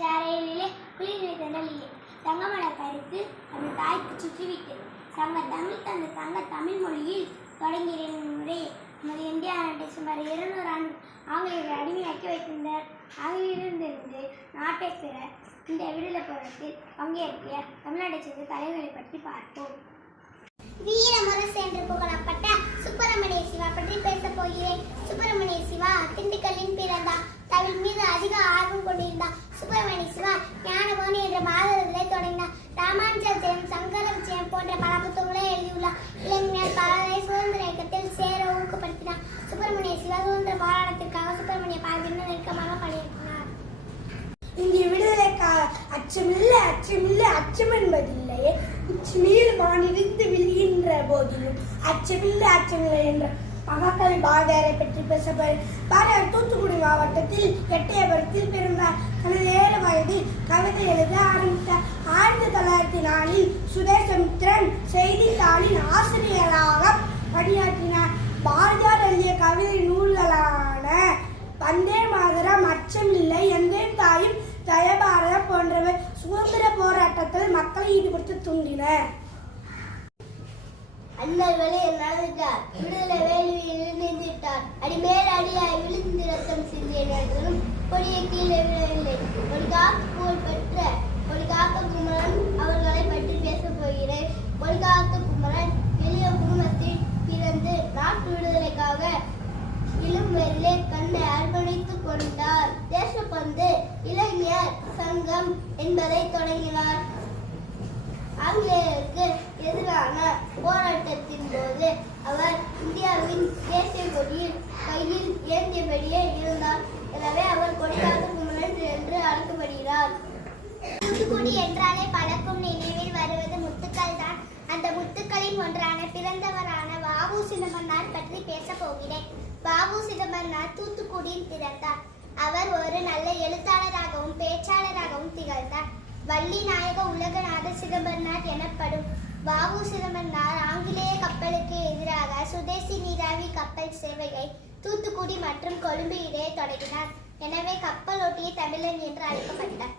சாரையிலே குளிர் திணலிலே தங்கமலர் கருத்து அந்த தாய்க்கு சுற்றிவிட்டது. சங்க தமிழ் தந்த தங்க தமிழ் மொழியில் தொடங்கிய முறையை நமது இந்தியா நாட்டை சுமார் 200 ஆண்டு ஆங்கிலேயர்கள் அடிமையாக்கி வைத்திருந்தார். ஆங்கிலேயரிலிருந்து நாட்டை பெற இந்த விடுதலை போராட்டத்தில் பங்கேற்கிய தமிழ்நாட்டை சேர்ந்த தலைவர்களை பற்றி பார்ப்போம். வீரமுரசு என்று புகழப்பட்ட சுப்பிரமணிய சிவா பற்றி பேசப் போகிறேன். சுப்பிரமணிய சிவா திண்டுக்கல்லில் பிறந்தார். தமிழ் மீது அதிக ஆர்வம் கொண்டிருந்தார். சுப்பிரமணிய சிவா ஞானபோனி என்ற மாதத்தை தொடங்கினார். ராமானுஜம், சங்கர விஜயம் போன்ற பல புத்தகங்களை எழுதியுள்ளார். இளைஞர் பலரை சுதந்திர இயக்கத்தில் சேர ஊக்கப்படுத்தினார். சுப்பிரமணிய சிவா சுதந்திர போராட்டத்திற்காக சுப்பிரமணிய பாரதியுடன் நெருக்கமாக பணியாற்றினார். இங்கே விடுதலைக்காக அச்சமில்லை அச்சமில்லை அச்சம் என்பதில்லையே, உச்சிமீது வானிருந்து விழுகின்ற போதிலும் அச்சமில்லை அச்சமில்லை என்ற மகாகவி பாரதியாரை பற்றி பேசப்படுகிறது. பாரதியார் தூத்துக்குடி மாவட்டத்தில் எட்டயபுரத்தில் பிறந்தார். தனது 7 வயதில் கவிதை எழுத ஆரம்பித்தார். 1904 சுதேசமித்திரன் செய்தித்தாளின் ஆசிரியராக பணியாற்றினார். பாரதியார் எழுதிய கவிதை நூல்களான வந்தே மாதரம், அச்சமில்லை, எங்கே தாயும், ஜெயபாரதம் போன்றவை சுதந்திர போராட்டத்தில் மக்களை ஈடுபடுத்த தூண்டின. அண்ணல்களை நடந்தார். விடுதலை வேள்வியில் நின்றுட்டார். அடிமேல் அடியாய் விழுந்து ரத்தம் சிந்தியர்களும் கொடிய கீழே விழவில்லை. ஒரு காப்பு புகழ் பெற்ற ஒரு காக்க குமரன் அவர்களை பற்றி பேசப் போகிறேன். ஒரு காக்க குமரன் எளிய குடும்பத்தில் பிறந்து நாட்டு விடுதலைக்காக இளம் வயதிலே கண்ணை அர்ப்பணித்துக் கொண்டார். தேசப்பந்து இளைஞர் சங்கம் என்பதை தொடங்கினார். ஆங்கிலேயருக்கு எதிரான போராட்டத்தின் போது அவர் இந்தியாவின் தேசிய கொடியில் கையில் ஏந்தியபடியே இருந்தார். எனவே அவர் கொடிகாத்த குமரன் என்று அழைக்கப்படுகிறார். தூத்துக்குடி என்றாலே பலக்கும் நினைவில் வருவது முத்துக்கள் தான். அந்த முத்துக்களின் ஒன்றான பிறந்தவரான வ.உ. சிதம்பரனார் பற்றி பேச போகிறேன். வ.உ. சிதம்பரனார் தூத்துக்குடியில் பிறந்தார். அவர் ஒரு நல்ல எழுத்தாளராகவும் பேச்சாளராகவும் திகழ்ந்தார். வள்ளி நாயக உலகநாத சிதம்பரனார் எனப்படும் வ.உ. சிதம்பரனார் ஆங்கிலேய கப்பலுக்கு எதிராக சுதேசி நீராவி கப்பல் சேவையை தூத்துக்குடி மற்றும் கொழும்பு இடையே தொடங்கினார். எனவே கப்பலோட்டிய தமிழன் என்று அழைக்கப்பட்டார்.